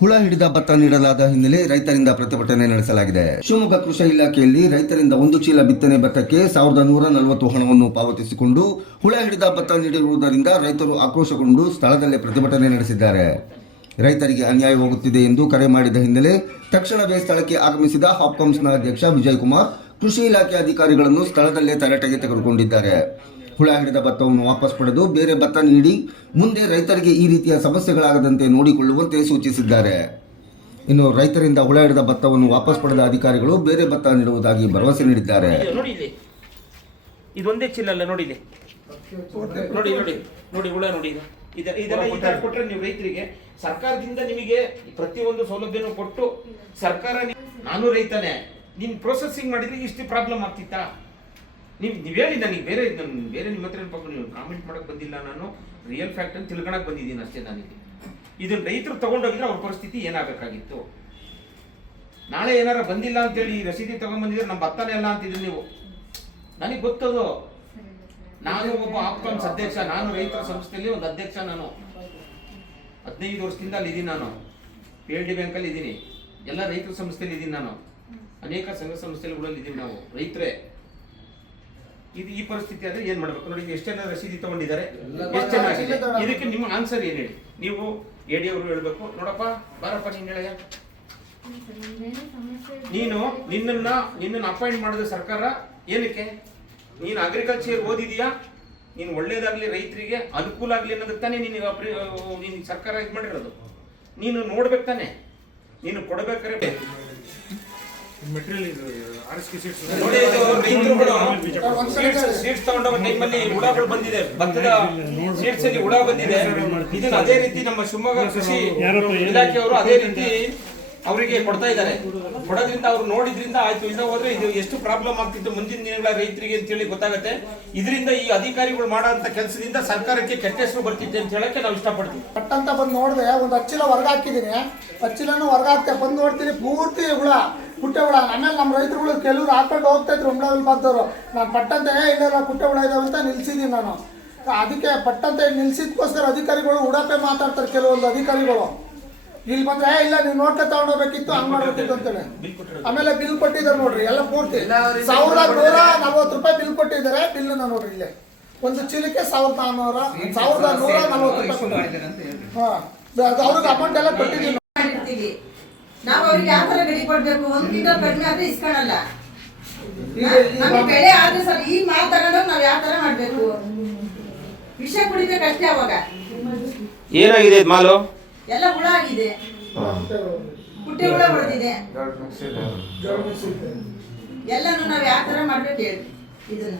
ಹುಳ ಹಿಡಿದ ಭತ್ತ ನೀಡಲಾದ ಹಿನ್ನೆಲೆ ರೈತರಿಂದ ಪ್ರತಿಭಟನೆ ನಡೆಸಲಾಗಿದೆ. ಶಿವಮೊಗ್ಗ ಕೃಷಿ ಇಲಾಖೆಯಲ್ಲಿ ರೈತರಿಂದ 1 ಚೀಲ ಬಿತ್ತನೆ ಭತ್ತಕ್ಕೆ 1140 ಹಣವನ್ನು ಪಾವತಿಸಿಕೊಂಡು ಹುಳ ಹಿಡಿದ ಭತ್ತ ನೀಡಿರುವುದರಿಂದ ರೈತರು ಆಕ್ರೋಶಗೊಂಡು ಸ್ಥಳದಲ್ಲೇ ಪ್ರತಿಭಟನೆ ನಡೆಸಿದ್ದಾರೆ. ರೈತರಿಗೆ ಅನ್ಯಾಯವಾಗುತ್ತಿದೆ ಎಂದು ಕರೆ ಮಾಡಿದ ಹಿನ್ನೆಲೆ ತಕ್ಷಣವೇ ಸ್ಥಳಕ್ಕೆ ಆಗಮಿಸಿದ ಹಾಪ್ಕಾಮ್ಸ್ನ ಅಧ್ಯಕ್ಷ ವಿಜಯ್ ಕುಮಾರ್ ಕೃಷಿ ಇಲಾಖೆ ಅಧಿಕಾರಿಗಳನ್ನು ಸ್ಥಳದಲ್ಲೇ ತರಾಟೆಗೆ ತೆಗೆದುಕೊಂಡಿದ್ದಾರೆ. ಹುಳ ಹಿಡಿದ ಭತ್ತವನ್ನು ವಾಪಸ್ ಪಡೆದು ಬೇರೆ ಭತ್ತ ನೀಡಿ ಮುಂದೆ ರೈತರಿಗೆ ಈ ರೀತಿಯ ಸಮಸ್ಯೆಗಳಾಗದಂತೆ ನೋಡಿಕೊಳ್ಳುವಂತೆ ಸೂಚಿಸಿದ್ದಾರೆ. ಇನ್ನು ರೈತರಿಂದ ಹುಳ ಹಿಡಿದ ಭತ್ತವನ್ನು ವಾಪಸ್ ಪಡೆದ ಅಧಿಕಾರಿಗಳು ಬೇರೆ ಭತ್ತ ನೀಡುವುದಾಗಿ ಭರವಸೆ ನೀಡಿದ್ದಾರೆ. ಇದೊಂದೇ ಚಿಲ್ಲ ಅಲ್ಲ, ನೋಡಿ ನೋಡಿ ನೋಡಿ ನೋಡಿ ಹುಳ ನೋಡಿ. ಇದೆಲ್ಲ ಈ ತರ ಕೊಟ್ಟರೆ ನೀವು ರೈತರಿಗೆ ಸರ್ಕಾರದಿಂದ ನಿಮಗೆ ಪ್ರತಿಯೊಂದು ಸೌಲಭ್ಯನೂ ಕೊಟ್ಟು ಸರ್ಕಾರ, ನಾನು ರೈತನೇ, ನೀನು ಪ್ರೊಸೆಸಿಂಗ್ ಮಾಡಿದ್ರೆ ಇಷ್ಟು ಪ್ರಾಬ್ಲಮ್ ಆಗ್ತಿತ್ತಾ? ನೀವು ಹೇಳಿ ನನಗೆ. ಬೇರೆ ನಿಮ್ಮ ಹತ್ರ ನೀವು ಕಾಮೆಂಟ್ ಮಾಡಕ್ಕೆ ಬಂದಿಲ್ಲ, ನಾನು ರಿಯಲ್ ಫ್ಯಾಕ್ಟ್ ಅಂತ ತಿಳ್ಕೊಳಕ್ಕೆ ಬಂದಿದ್ದೀನಿ ಅಷ್ಟೇ. ನನಗೆ ಇದನ್ನ ರೈತರು ತಗೊಂಡೋಗಿದ್ರೆ ಅವ್ರ ಪರಿಸ್ಥಿತಿ ಏನಾಗಬೇಕಾಗಿತ್ತು? ನಾಳೆ ಏನಾರ ಬಂದಿಲ್ಲ ಅಂತೇಳಿ ಈ ರಸೀದಿ ತಗೊಂಡ್ಬಂದಿದ್ರೆ ನಮ್ಮ ಭತ್ತನೇ ಅಲ್ಲ ಅಂತಿದ್ರು ನೀವು. ನನಗೆ ಗೊತ್ತದು. ನಾನು ಒಬ್ಬ ಹಾಪ್ಕಾಮ್ಸ್ ಅಧ್ಯಕ್ಷ, ನಾನು ರೈತರ ಸಂಸ್ಥೆಯಲ್ಲಿ ಒಂದು ಅಧ್ಯಕ್ಷ. ನಾನು 15 ವರ್ಷದಿಂದ ಅಲ್ಲಿ ಇದ್ದೀನಿ. ನಾನು PLD ಬ್ಯಾಂಕಲ್ಲಿ ಇದ್ದೀನಿ, ಎಲ್ಲ ರೈತರ ಸಂಸ್ಥೆಯಲ್ಲಿ ಇದ್ದೀನಿ. ನಾನು ಅನೇಕ ಸಂಘ ಸಂಸ್ಥೆಗಳಲ್ಲಿ ಇದ್ದೀವಿ. ನಾವು ರೈತರೇ. ಇದು ಈ ಪರಿಸ್ಥಿತಿ ಆದರೆ ಏನು ಮಾಡಬೇಕು ನೋಡಿ. ಎಷ್ಟೆಲ್ಲ ರಸೀದಿ ತಗೊಂಡಿದ್ದಾರೆ, ಎಷ್ಟು ಚೆನ್ನಾಗಿದೆ. ಇದಕ್ಕೆ ನಿಮ್ಮ ಆನ್ಸರ್ ಏನು ಹೇಳಿ? ನೀವು AD ಅವರು ಹೇಳಬೇಕು. ನೋಡಪ್ಪ ಬಾರಪ್ಪ, ನೀನು ಹೇಳ. ನಿನ್ನನ್ನು ಅಪಾಯಿಂಟ್ ಮಾಡಿದ ಸರ್ಕಾರ ಏನಕ್ಕೆ? ನೀನು ಅಗ್ರಿಕಲ್ಚರ್ ಓದಿದೀಯಾ, ನೀನು ಒಳ್ಳೇದಾಗ್ಲಿ, ರೈತರಿಗೆ ಅನುಕೂಲ ಆಗಲಿ ಅನ್ನೋದಕ್ಕೆ ತಾನೇ ನೀನು ಸರ್ಕಾರ ಇದು ಮಾಡಿರೋದು. ನೀನು ನೋಡ್ಬೇಕು ತಾನೆ, ನೀನು ಕೊಡಬೇಕಾದ್ರೆ ಸೀಡ್ಸ್ ತಗೊಂಡೋಗೋ ಟೈಮಲ್ಲಿ ಹುಳಗಳು ಬಂದಿದೆ, ಭತ್ತದ ಸೀಡ್ಸ್ ಅಲ್ಲಿ ಹುಳ ಬಂದಿದೆ. ಇದನ್ನ ಅದೇ ರೀತಿ ನಮ್ಮ ಶಿವಮೊಗ್ಗ ಕೃಷಿ ಇಲಾಖೆಯವರು ಅದೇ ರೀತಿ ಅವರಿಗೆ ಕೊಡ್ತಾ ಇದ್ದಾರೆ. ಕೊಡೋದ್ರಿಂದ ಅವ್ರು ನೋಡಿದ್ರಿಂದ ಆಯ್ತು, ಇನ್ನ ಹೋದ್ರೆ ಇದು ಎಷ್ಟು ಪ್ರಾಬ್ಲಮ್ ಆಗ್ತಿತ್ತು ಮುಂದಿನ ದಿನಗಳ ರೈತರಿಗೆ ಅಂತ ಹೇಳಿ ಗೊತ್ತಾಗುತ್ತೆ. ಇದರಿಂದ ಈ ಅಧಿಕಾರಿಗಳು ಮಾಡೋಂಥ ಕೆಲಸದಿಂದ ಸರ್ಕಾರಕ್ಕೆ ಕೆಟ್ಟ ಹೆಸರು ಬರ್ತಿದೆ ಅಂತ ಹೇಳಕ್ಕೆ ನಾವು ಇಷ್ಟಪಡ್ತೀವಿ. ಪಟ್ಟಂತ ಬಂದು ನೋಡಿದೆ, ಒಂದು ಹಚ್ಚಿಲ ಹೊರಗೆ ಹಾಕಿದ್ದೀನಿ, ಹಚ್ಚಿಲನ್ನು ಹೊರಗೆ ಹಾಕ್ತೆ, ಬಂದು ನೋಡ್ತೀನಿ ಪೂರ್ತಿ ಹುಳ, ಪುಟ್ಟೆ ಹುಳ. ಆಮೇಲೆ ನಮ್ಮ ರೈತರುಗಳು ಕೆಲವ್ರು ಹಾಕೊಂಡು ಹೋಗ್ತಾ ಇದ್ರು ಹುಳದಲ್ಲಿ ಬಂದವರು. ನಾನು ಪಟ್ಟಂತೆ ಇಲ್ಲ ಪುಟ್ಟೆ ಹುಳ ಇದಾವೆ ಅಂತ ನಿಲ್ಸಿದ್ದೀನಿ ನಾನು. ಅದಕ್ಕೆ ಪಟ್ಟಂತೆ ನಿಲ್ಸಿದ್ಕೋಸ್ಕರ ಅಧಿಕಾರಿಗಳು ಉಡಾಪೆ ಮಾತಾಡ್ತಾರೆ ಕೆಲವೊಂದು ಅಧಿಕಾರಿಗಳು. ಇಲ್ಲಿ ಬಂದ್ರೆ ಇಲ್ಲ ನೀವು ನೋಡ್ತಾ ತಗೊಂಡೋಗ್ಬೇಕಿತ್ತು, ಹಂಗ್ ಮಾಡ್ಬೇಕಿತ್ತು ಅಂತೇಳಿ. ಆಮೇಲೆ ಬಿಲ್ ಕೊಟ್ಟಿದ್ದಾರೆ ನೋಡ್ರಿ, ಎಲ್ಲ ಪೂರ್ತಿ 1140 ರೂಪಾಯಿ ಬಿಲ್ ಕೊಟ್ಟಿದ್ದಾರೆ. ಬಿಲ್ ನೋಡ್ರಿ, ಇಲ್ಲೇ ಒಂದು ಚೀಲಕ್ಕೆ 1140 ರೂಪಾಯಿ. ಅವ್ರಿಗೆ ಅಮೌಂಟ್ ಎಲ್ಲ ಕೊಟ್ಟಿದ್ದೀವಿ ನಾವು. ಅವ್ರಿಗೆ ಯಾವ ತರ ಗಡಿ ಕೊಡ್ಬೇಕು? 1 ಕ್ವಿಂಟಲ್ ಕಡಿಮೆ ಆದ್ರೆ ಇಸ್ಕೊಳಲ್ಲ. ನಮಗೆ ಬೆಳೆ ಆದ್ರೆ ಸರ್ ಈಗ ಮಾಲ್ ತಗೊಂಡೋಗಿ ನಾವ್ ಯಾವ ತರ ಮಾಡ್ಬೇಕು? ವಿಷ ಕುಡಿಬೇಕಷ್ಟೇ. ಅವಾಗ ಏನಾಗಿದೆ ಮಾಲು? ಎಲ್ಲ ಹುಳ ಆಗಿದೆ, ಪುಟ್ಟೆ ಹುಳ ಹೊಡೆದಿದೆ. ಎಲ್ಲಾನು ನಾವ್ ಯಾವ ತರ ಮಾಡ್ಬೇಕು ಹೇಳಿ ಇದನ್ನ.